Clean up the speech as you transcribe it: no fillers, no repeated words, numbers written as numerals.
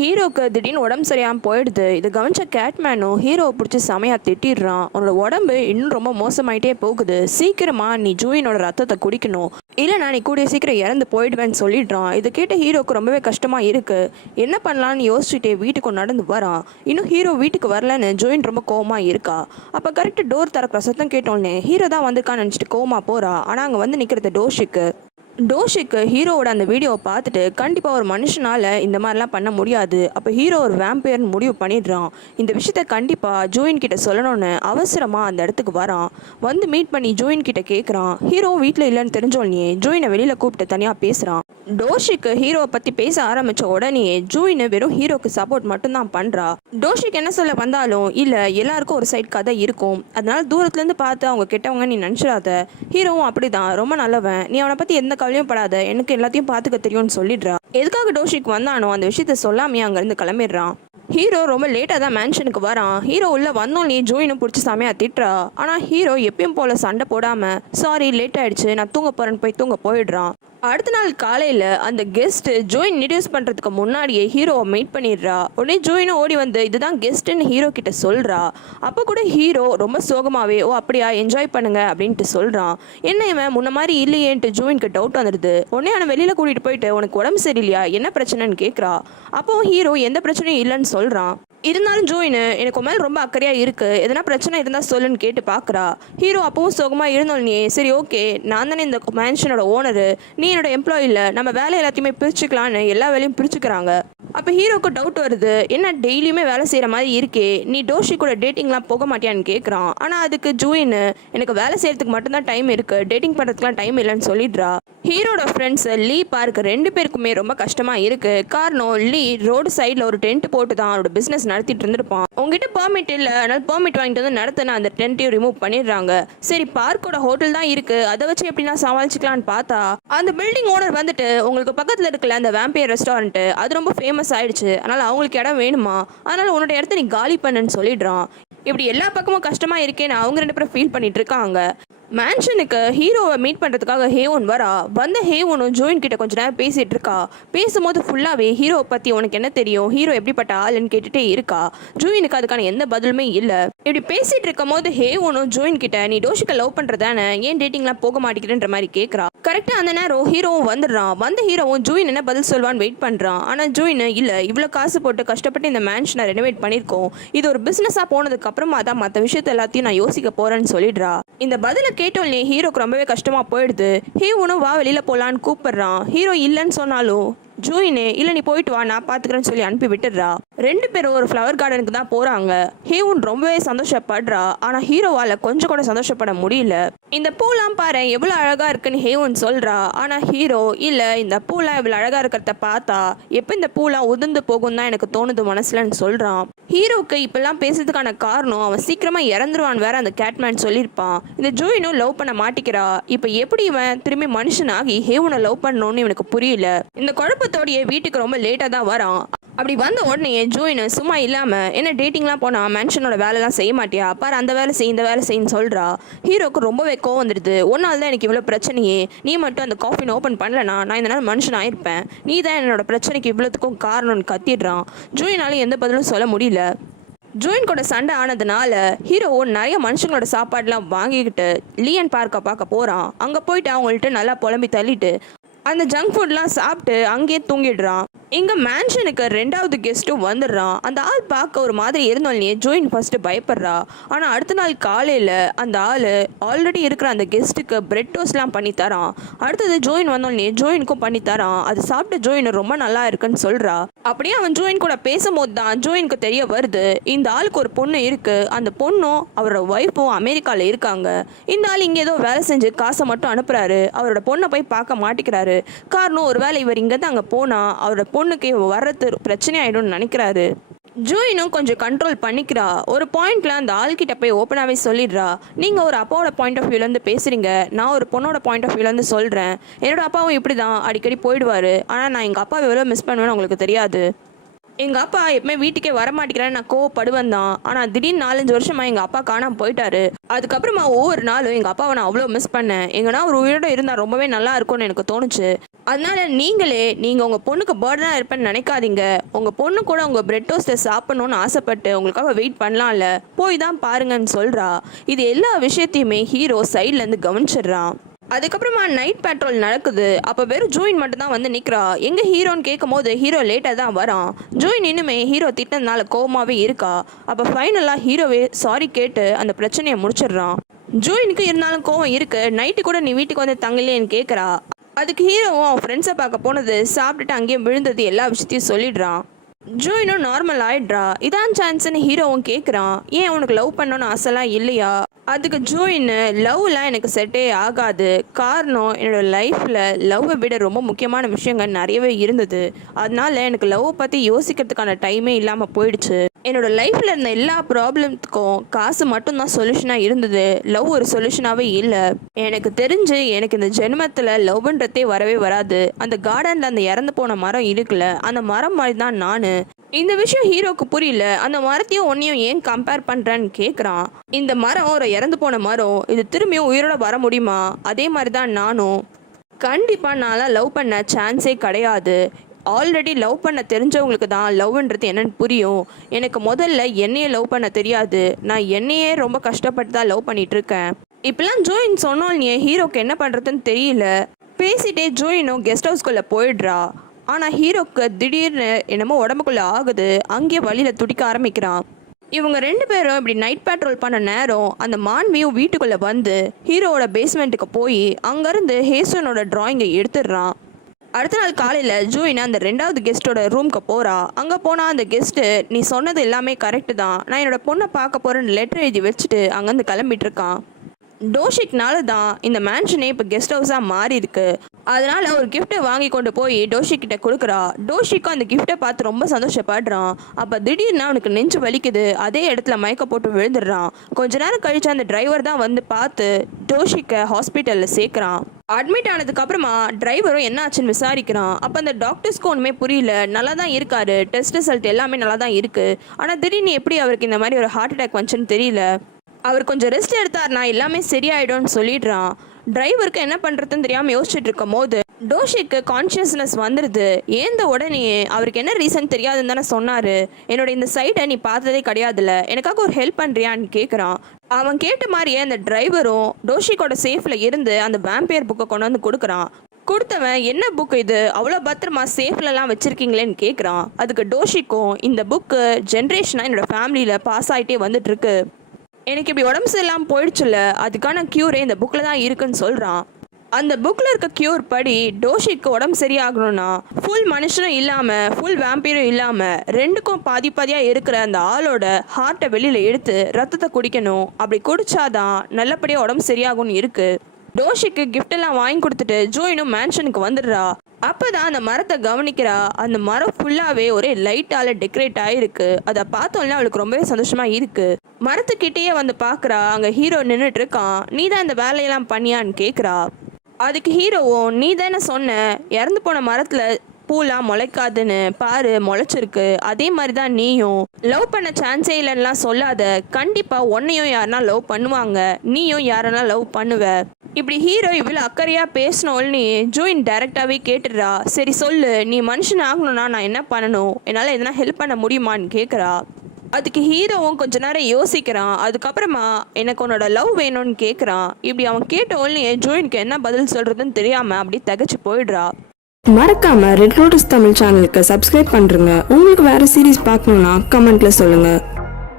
ஹீரோக்கு திடீர்னு உடம்பு சரியாமல் போயிடுது. இதை கவனிச்ச கேட்மேனும் ஹீரோவை பிடிச்சி செமையா திட்டிடுறான். உன்னோட உடம்பு இன்னும் ரொம்ப மோசமாயிட்டே போகுது, சீக்கிரமா நீ ஜூயினோட ரத்தத்தை குடிக்கணும், இல்லைனா நீ கூடிய சீக்கிரம் இறந்து போயிடுவேன்னு சொல்லிடுறான். இதை கேட்ட ஹீரோக்கு ரொம்பவே கஷ்டமா இருக்கு. என்ன பண்ணலான்னு யோசிச்சுட்டே வீட்டுக்கு நடந்து வரான். இன்னும் ஹீரோ வீட்டுக்கு வரலன்னு ஜூயின் ரொம்ப கோவமா இருக்கா. அப்ப கரெக்ட் டோர் திறக்கிற சத்தம் கேட்டோன்னே ஹீரோ தான் வந்திருக்கான்னு நினைச்சிட்டு கோவமா போறா. ஆனா அங்க வந்து நிக்கிறது டோஷிக்கு ஹீரோவோட அந்த வீடியோவை பார்த்துட்டு கண்டிப்பாக ஒரு மனுஷனால் இந்த மாதிரிலாம் பண்ண முடியாது. அப்போ ஹீரோ ஒரு வேம்பயர்னு முடிவு பண்ணிடுறான். இந்த விஷயத்த கண்டிப்பாக ஜூயின் கிட்ட சொல்லணும்னு அவசரமாக அந்த இடத்துக்கு வரான். வந்து மீட் பண்ணி ஜூயின் கிட்ட கேட்குறான். ஹீரோ வீட்டில் இல்லைன்னு தெரிஞ்சோடனே ஜூயினை வெளியில் கூப்பிட்டு தனியாக பேசுகிறான். டோஷிக்கு ஹீரோவை பற்றி பேச ஆரம்பித்த உடனே ஜூயின் வெறும் ஹீரோக்கு சப்போர்ட் மட்டும்தான் பண்ணுறா. டோஷிக்கு என்ன சொல்ல வந்தாலும் இல்லை, எல்லாருக்கும் ஒரு சைட் கதை இருக்கும், அதனால தூரத்துலேருந்து பார்த்து அவங்க கெட்டவங்க நீ நினச்சிடாத, ஹீரோவும் அப்படிதான் ரொம்ப நல்லவன், நீ அவனை பற்றி எந்த கவலையும் படாத, எனக்கு எல்லாத்தையும் பார்த்துக்க தெரியும்னு சொல்லிடுறா. எதுக்காக டோஷிக்கு வந்தானோ அந்த விஷயத்த சொல்லாமே அங்கேருந்து கிளம்பிடுறான். ஹீரோ ரொம்ப லேட்டாக தான் மேன்ஷனுக்கு வரான். ஹீரோ உள்ள வந்தோன்னே ஜூயினும் பிடிச்சி செமையா திட்டுறா. ஆனால் ஹீரோ எப்பயும் போல சண்டை போடாமல் சாரி லேட் ஆயிடுச்சு நான் தூங்க போறேன்னு போய் போயிடுறான். அடுத்த நாள் காலையில் அந்த கெஸ்ட் ஜோயின் இன்ட்ரடியூஸ் பண்ணுறதுக்கு முன்னாடியே ஹீரோவை மீட் பண்ணிடுறா. உடனே ஜோயினும் ஓடி வந்து இதுதான் கெஸ்ட்டுன்னு ஹீரோ கிட்ட சொல்கிறா. அப்போ கூட ஹீரோ ரொம்ப சோகமாகவே ஓ அப்படியா என்ஜாய் பண்ணுங்க அப்படின்ட்டு சொல்கிறான். என்ன இவன் முன்ன மாதிரி இல்லையேன்ட்டு ஜோயினுக்கு டவுட் வந்துடுது. உடனே அவனை வெளியில் கூட்டிகிட்டு போயிட்டு உனக்கு உடம்பு சரியில்லையா என்ன பிரச்சனைன்னு கேட்குறா. அப்போ ஹீரோ எந்த பிரச்சனையும் இல்லைன்னு சொல்கிறான். இருந்தாலும் ஜோயின் எனக்கு மேலே ரொம்ப அக்கறையாக இருக்குது, எதனா பிரச்சனை இருந்தால் சொல்லுன்னு கேட்டு பார்க்குறா. ஹீரோ அப்பவும் சோகமாக இருந்தோன்னே சரி ஓகே நான் தானே இந்த மேன்ஷனோட ஓனரு, நீ என்னோட எம்ப்ளாயி இல்லை, நம்ம வேலை எல்லாத்தையுமே பிரிச்சுக்கலான்னு எல்லா வேலையும் பிரிச்சுக்கிறாங்க. அப்போ ஹீரோக்கு டவுட் வருது, என்ன டெய்லியுமே வேலை செய்கிற மாதிரி இருக்கே, நீ டோஷி கூட டேட்டிங்லாம் போக மாட்டியான்னு கேட்குறான். ஆனால் அதுக்கு ஜூயின் எனக்கு வேலை செய்கிறதுக்கு மட்டும்தான் டைம் இருக்குது, டேட்டிங் பண்ணுறதுக்குலாம் டைம் இல்லைன்னு சொல்லிடுறா. ஹீரோட ஃப்ரெண்ட்ஸ் லீ பார்க்க ரெண்டு பேருக்குமே ரொம்ப கஷ்டமாக இருக்குது. காரணம் லீ ரோடு சைடில் ஒரு டென்ட் போட்டு தான் அவரோட பிஸ்னஸ் நடத்திட்டு இருந்திருப்பான். உங்ககிட்ட பெர்மிட் இல்லை, அதனால் பெர்மிட் வாங்கிட்டு வந்து நடத்தின அந்த டென்ட்டையும் ரிமூவ் பண்ணிடுறாங்க. சரி பார்க்கோட ஹோட்டல் தான் இருக்குது, அதை வச்சு எப்படின்னா சமாளிச்சுக்கலான்னு பார்த்தா அந்த பில்டிங் ஓனர் வந்துட்டு உங்களுக்கு பக்கத்தில் இருக்கல அந்த வேம்பயர் ரெஸ்டாரண்ட் அது ரொம்ப ஃபேமஸ் ஆயிடுச்சு, அதனால் அவங்களுக்கு இடம் வேணுமா, அதனால் உன்னோட இடத்த நீ காலி பண்ணுன்னு சொல்லிடுறான். இப்படி எல்லா பக்கமும் கஷ்டமாக இருக்கேன்னு அவங்க ரெண்டு பேரும் ஃபீல் பண்ணிட்டு இருக்காங்க. மேன்ஷனுக்கு ஹீரோவை மீட் பண்ணுறதுக்காக ஹேவன் வரா. வந்த ஹேவனும் ஜோயின் கிட்ட கொஞ்ச நேரம் பேசிகிட்டு இருக்கா. பேசும்போது ஃபுல்லாகவே ஹீரோவை பற்றி உனக்கு என்ன தெரியும், ஹீரோ எப்படிப்பட்ட ஆளுன்னு கேட்டுகிட்டே இருக்கா. ஜோயினுக்கு அதுக்கான எந்த பதிலுமே இல்லை. இப்படி பேசிகிட்டு இருக்கும் போது ஹேவனும் ஜோயின் கிட்ட நீ டோஷிக்க லவ் பண்ணுறதானே, ஏன் டேட்டிங்லாம் போக மாட்டேங்கிறன்ற மாதிரி கேட்குறா. கரெக்டாக அந்த நேரம் ஹீரோவும் வந்துடுறான். வந்த ஹீரோவும் ஜூயின் என்ன பதில் சொல்வான்னு வெயிட் பண்ணுறான். ஆனால் ஜூயின் இல்லை, இவ்வளோ காசு போட்டு கஷ்டப்பட்டு இந்த மேன்ஷனை ரெனோவேட் பண்ணியிருக்கோம், இது ஒரு பிஸ்னஸாக போனதுக்கு அப்புறமா தான் மற்ற விஷயத்த எல்லாத்தையும் நான் யோசிக்க போகிறேன்னு சொல்லிடுறா. இந்த பதிலை கேட்டோன்னே ஹீரோக்கு ரொம்பவே கஷ்டமாக போயிடுது. ஹீரோனும் வா வெளியில் போகலான்னு கூப்பிடுறான். ஹீரோ இல்லைன்னு சொன்னாலும் ஜூயினே இல்லை நீ போயிட்டு வா நான் பார்த்துக்கிறேன்னு சொல்லி அனுப்பி விட்டுடுறா. ரெண்டு பேரும் ஒரு ஃப்ளவர் கார்டனுக்கு தான் போகிறாங்க. ஹேவன் ரொம்பவே சந்தோஷப்படுறா. ஆனால் ஹீரோவால் கொஞ்சம் கூட சந்தோஷப்பட முடியல. இந்த பூலாம் பாரு எவ்வளோ அழகாக இருக்குன்னு ஹேவன் சொல்கிறா. ஆனால் ஹீரோ இல்லை இந்த பூலாம் இவ்வளோ அழகாக இருக்கிறத பார்த்தா எப்போ இந்த பூலாம் உதிர்ந்து போகும் தான் எனக்கு தோணுது மனசுலன்னு சொல்கிறான். ஹீரோக்கு இப்பெல்லாம் பேசுறதுக்கான காரணம் அவன் சீக்கிரமாக இறந்துருவான் வேற அந்த கேட்மேன் சொல்லியிருப்பான். இந்த ஜூயினும் லவ் பண்ண மாட்டிக்கிறா. இப்போ எப்படி இவன் திரும்பி மனுஷனாகி ஹேவனை லவ் பண்ணணும்னு இவனுக்கு புரியல. இந்த குழப்பத்தோடைய வீட்டுக்கு ரொம்ப லேட்டாக தான் வரான். அப்படி வந்த உடனே ஜோயின் சும்மா இல்லாமல் என்ன டேட்டிங்லாம் போனால் மேன்ஷனோட வேலைலாம் செய்ய மாட்டியா, பாரு அந்த வேலை செய் இந்த வேலை செய்யுன்னு சொல்கிறா. ஹீரோக்கு ரொம்பவே கோவம் வந்துடுது. ஒரு நாள் தான் எனக்கு இவ்வளோ பிரச்சனையே, நீ மட்டும் அந்த காஃபின் ஓப்பன் பண்ணலனா நான் இந்த நாள் மனுஷன் ஆயிருப்பேன், நீ தான் என்னோட பிரச்சனைக்கு இவ்வளோத்துக்கும் காரணம்னு கத்திடுறான். ஜோயினால எந்த பதிலும் சொல்ல முடியல. ஜோயின் கூட சண்டை ஆனதுனால ஹீரோ நிறைய மனுஷங்களோட சாப்பாடுலாம் வாங்கிக்கிட்டு லியன் பார்க்க பார்க்க போகிறான். அங்கே போயிட்டு அவங்கள்ட்ட நல்லா புலம்பி தள்ளிட்டு அந்த ஜங்க் ஃபுட்லாம் சாப்பிட்டு அங்கேயே தூங்கிடுறான். இங்கே மேன்ஷனுக்கு ரெண்டாவது கெஸ்ட்டும் வந்துடுறான். அந்த ஆள் பார்க்க ஒரு மாதிரி இருந்தோடனே ஜோயின் ஃபர்ஸ்ட்டு பயப்படுறா. ஆனால் அடுத்த நாள் காலையில் அந்த ஆள் ஆல்ரெடி இருக்கிற அந்த கெஸ்ட்டுக்கு பிரெட் டோஸ்ட்லாம் பண்ணி தரான். அடுத்தது ஜோயின் வந்தோடனே ஜோயினுக்கும் பண்ணி தரான். அது சாப்பிட்டு ஜோயின் ரொம்ப நல்லா இருக்குன்னு சொல்கிறா. அப்படியே அவன் ஜோயின் கூட பேசும்போது தான் ஜோயினுக்கு தெரிய வருது இந்த ஆளுக்கு ஒரு பொண்ணு இருக்குது, அந்த பொண்ணும் அவரோட ஒய்ஃபும் அமெரிக்காவில் இருக்காங்க. இந்த ஆள் இங்கே ஏதோ வேலை செஞ்சு காசை மட்டும் அனுப்புகிறாரு, அவரோட பொண்ணை போய் பார்க்க மாட்டேங்கிறாரு. காரணம் ஒரு வேளை இவர் இங்கே தான் அங்கே போனால் அவரோட பொண்ணுக்கு வர்றது பிரச்சனை ஆகிடும்னு நினைக்கிறாரு. ஜூயினும் கொஞ்சம் கண்ட்ரோல் பண்ணிக்கிறா. ஒரு பாயிண்ட்ல அந்த ஆள்கிட்ட போய் ஓப்பனாகவே சொல்லிடுறா, நீங்கள் ஒரு அப்பாவோட பாயிண்ட் ஆஃப் வியூலேருந்து பேசுகிறீங்க, நான் ஒரு பொண்ணோட பாயிண்ட் ஆஃப் வியூலேருந்து சொல்கிறேன். என்னோட அப்பாவும் இப்படி தான் அடிக்கடி போயிடுவார், ஆனால் நான் எங்கள் அப்பாவை எவ்வளோ மிஸ் பண்ணுவேன்னு உங்களுக்கு தெரியாது. எங்கள் அப்பா எப்பவுமே வீட்டுக்கே வரமாட்டேங்கிறேன்னு நான் கோவப்படுவேன் தான். ஆனால் திடீர்னு 4-5 வருஷமா எங்கள் அப்பா காணாமல் போயிட்டாரு. அதுக்கப்புறமா ஒவ்வொரு நாளும் எங்கள் அப்பாவை நான் அவ்வளோ மிஸ் பண்ணேன். எங்கன்னா ஒரு உயிரோட இருந்தால் ரொம்பவே நல்லா இருக்கும்னு எனக்கு தோணுச்சு. அதனால நீங்கள் உங்கள் பொண்ணுக்கு பேர்டனாக இருப்பேன்னு நினைக்காதீங்க. உங்கள் பொண்ணு கூட உங்கள் பிரெட் டோஸ்ட்டை சாப்பிடணும்னு ஆசைப்பட்டு உங்களுக்காக வெயிட் பண்ணலாம்ல, போய் தான் பாருங்கன்னு சொல்கிறா. இது எல்லா விஷயத்தையுமே ஹீரோ சைட்லேருந்து கவனிச்சிடுறான். அதுக்கப்புறமா நைட் பேட்ரோல் நடக்குது. அப்போ வெறும் ஜூயின் மட்டும் தான் வந்து நிற்கிறா. எங்கே ஹீரோன்னு கேட்கும் போது ஹீரோ லேட்டாக தான் வரான். ஜூயின் இன்னுமே ஹீரோ திட்டினதுனால கோவமாகவே இருக்கா. அப்போ ஃபைனலாக ஹீரோவே சாரி கேட்டு அந்த பிரச்சனையை முடிச்சிடுறான். ஜூயினுக்கு இருந்தாலும் கோவம் இருக்கு. நைட்டு கூட நீ வீட்டுக்கு வந்து தங்கலேன்னு கேட்குறா. அதுக்கு ஹீரோவும் அவன் ஃப்ரெண்ட்ஸை பார்க்க போனது, சாப்பிட்டுட்டு அங்கேயும் விழுந்தது எல்லா விஷயத்தையும் சொல்லிடுறான். ஜூயினும் நார்மல் ஆயிடுறா. இதான் சான்ஸ்ன்னு ஹீரோவும் கேட்குறான். ஏன் உனக்கு லவ் பண்ணணும்னு ஆசைலாம் இல்லையா? அதுக்கு ஜூயின், லவ்லாம் எனக்கு செட்டே ஆகாது. காரணம், என்னோடய லைஃப்பில் லவ்வை விட ரொம்ப முக்கியமான விஷயங்கள் நிறையவே இருந்தது. அதனால எனக்கு லவ்வை பற்றி யோசிக்கிறதுக்கான டைமே இல்லாமல் போயிடுச்சு. என்னோடய லைஃப்பில் இருந்த எல்லா ப்ராப்ளம்த்துக்கும் காசு மட்டும்தான் சொல்யூஷனாக இருந்தது. லவ் ஒரு சொல்யூஷனாகவே இல்லை. எனக்கு தெரிஞ்சு எனக்கு இந்த ஜென்மத்தில் லவ்ன்றதே வரவே வராது. அந்த கார்டனில் அந்த இறந்து போன மரம் இருக்குல்ல, அந்த மரம் மாதிரி தான் நான். இந்த விஷயம் ஹீரோக்கு புரியல. அந்த மரத்தையும் ஒன்னையும் ஏன் கம்பேர் பண்ணுறேன்னு கேட்குறான். இந்த மரம் ஒரு இறந்து போன மரம், இது திரும்பியும் உயிரோட வர முடியுமா? அதே மாதிரி தான் நானும். கண்டிப்பாக நான்லாம் லவ் பண்ண சான்ஸே கிடையாது. ஆல்ரெடி லவ் பண்ண தெரிஞ்சவங்களுக்கு தான் லவ்ன்றது என்னன்னு புரியும். எனக்கு முதல்ல என்னையே லவ் பண்ண தெரியாது. நான் என்னையே ரொம்ப கஷ்டப்பட்டு தான் லவ் பண்ணிகிட்ருக்கேன். இப்பெல்லாம் ஜோயின் சொன்னோன்னே ஹீரோக்கு என்ன பண்ணுறதுன்னு தெரியல. பேசிட்டே ஜோயினும் கெஸ்ட் ஹவுஸ்குள்ளே போயிடுறா. ஆனால் ஹீரோக்கு திடீர்னு என்னமோ உடம்புக்குள்ளே ஆகுது. அங்கேயே வழியில் துடிக்க ஆரம்பிக்கிறான். இவங்க 2 பேரும் இப்படி நைட் பேட்ரோல் பண்ண நேரம் அந்த மான்வியும் வீட்டுக்குள்ளே வந்து ஹீரோவோட பேஸ்மெண்ட்டுக்கு போய் அங்கேருந்து ஹேசனோட டிராயிங்கை எடுத்துடுறான். அடுத்த நாள் காலையில் ஜூயின் அந்த 2வது கெஸ்ட்டோட ரூம்க்கு போகிறா. அங்கே போனால் அந்த கெஸ்ட்டு, நீ சொன்னது எல்லாமே கரெக்டு தான், நான் என்னோடய பொண்ணை பார்க்க போகிறேன்னு லெட்டர் எழுதி வச்சுட்டு அங்கேருந்து கிளம்பிட்டுருக்கான். டோஷிக்னால தான் இந்த மேன்ஷனே இப்போ கெஸ்ட் ஹவுஸாக மாறி இருக்கு. அதனால ஒரு கிஃப்ட்டை வாங்கி கொண்டு போய் டோஷிக் கிட்ட கொடுக்குறா. டோஷிக்கும் அந்த கிஃப்ட்டை பார்த்து ரொம்ப சந்தோஷப்படுறான். அப்போ திடீர்னு அவனுக்கு நெஞ்சு வலிக்குது. அதே இடத்துல மயக்க போட்டு விழுந்துடுறான். கொஞ்ச நேரம் கழிச்சு அந்த டிரைவர் தான் வந்து பார்த்து டோஷிக்கை ஹாஸ்பிட்டலில் சேர்க்குறான். அட்மிட் ஆனதுக்கு அப்புறமா டிரைவரும் என்ன ஆச்சுன்னு விசாரிக்கிறான். அப்போ அந்த டாக்டர்ஸ்க்கு ஒன்றுமே புரியல. நல்லா தான் இருக்காரு, டெஸ்ட் ரிசல்ட் எல்லாமே நல்லா தான் இருக்குது. ஆனால் திடீர்னு எப்படி அவருக்கு இந்த மாதிரி ஒரு ஹார்ட் அட்டாக் வந்துச்சுன்னு தெரியல. அவர் கொஞ்சம் ரெஸ்ட் எடுத்தார்னா எல்லாமே சரியாயிடும்னு சொல்லிடுறான். டிரைவருக்கு என்ன பண்ணுறதுன்னு தெரியாமல் யோசிச்சுட்டு இருக்கும் போது டோஷிக்கு கான்ஷியஸ்னஸ் வந்துடுது. ஏந்த உடனே அவருக்கு என்ன ரீசன் தெரியாதுன்னு தானே சொன்னார். என்னோட இந்த சைடை நீ பார்த்ததே கிடையாதுல்ல, எனக்காக ஒரு ஹெல்ப் பண்ணுறியான்னு கேட்குறான். அவன் கேட்ட மாதிரியே அந்த டிரைவரும் டோஷிக்கோட சேஃபில் இருந்து அந்த வேம்பையர் புக்கை கொண்டு வந்து கொடுக்குறான். கொடுத்தவன், என்ன புக் இது, அவ்வளோ பத்திரமா சேஃப்லலாம் வச்சுருக்கீங்களேன்னு கேட்குறான். அதுக்கு டோஷிக்கும், இந்த புக்கு ஜென்ரேஷனாக என்னோட ஃபேமிலியில் பாஸ் ஆகிட்டே வந்துட்டுருக்கு. எனக்கு இப்படி உடம்பு சரியில்லாமல் போயிடுச்சுல்ல, அதுக்கான க்யூரே இந்த புக்கில் தான் இருக்குன்னு சொல்கிறான். அந்த புக்கில் இருக்க க்யூர் படி டோஷிக்கு உடம்பு சரியாகணும்னா ஃபுல் மனுஷனும் இல்லாமல் ஃபுல் வேம்பீரும் இல்லாமல் 2க்கும் பாதி பாதியாக இருக்கிற அந்த ஆளோட ஹார்ட்டை வெளியில் எடுத்து ரத்தத்தை குடிக்கணும். அப்படி குடிச்சாதான் நல்லபடியாக உடம்பு சரியாகும்னு இருக்குது. டோஷிக்கு கிஃப்டெல்லாம் வாங்கி கொடுத்துட்டு ஜோயினும் மேன்ஷனுக்கு வந்துடுறா. அப்போதான் அந்த மரத்தை கவனிக்கிறா. அந்த மரம் ஃபுல்லாகவே ஒரே லைட்டால் டெக்கரேட் ஆகிருக்கு. அதை பார்த்தோம்னா அவளுக்கு ரொம்பவே சந்தோஷமாக இருக்குது. மரத்துக்கிட்டேயே வந்து பார்க்குறா. அங்கே ஹீரோ நின்றுட்டு இருக்கான். நீ தான் இந்த வேலையெல்லாம் பண்ணியான்னு கேட்குறா. அதுக்கு ஹீரோவும், நீ தானே சொன்ன இறந்து போன மரத்தில் பூலாம் முளைக்காதுன்னு, பாரு முளைச்சிருக்கு. அதே மாதிரி தான் நீயும் லவ் பண்ண சான்ஸே இல்லைன்னா சொல்லாத. கண்டிப்பாக உன்னையும் யாருன்னா லவ் பண்ணுவாங்க, நீயும் யாரனா லவ் பண்ணுவ. இப்படி ஹீரோ இவ்வளோ அக்கறையாக பேசினோல்னு ஜூயின் டைரெக்டாகவே கேட்டுடுறா. சரி சொல்லு, நீ மனுஷன் ஆகணும்னா நான் என்ன பண்ணணும், என்னால் எதனா ஹெல்ப் பண்ண முடியுமான்னு கேட்குறா. அதுக்கு ஹீரோவும் கொஞ்ச நேரம் யோசிக்கிறான். அதுக்கப்புறமா எனக்கு உன்னோட லவ் வேணும்னு கேட்குறான். இப்படி அவன் கேட்ட உடனே ஜூயினுக்கு என்ன பதில் சொல்கிறதுன்னு தெரியாமல் அப்படி தகச்சு போயிடுறா. மறக்காம ரெட் லோட்டஸ் தமிழ் சேனலுக்கு சப்ஸ்கிரைப் பண்ணுறங்க. உங்களுக்கு வேறு சீரீஸ் பார்க்கணுன்னா கமெண்ட்டில் சொல்லுங்கள்.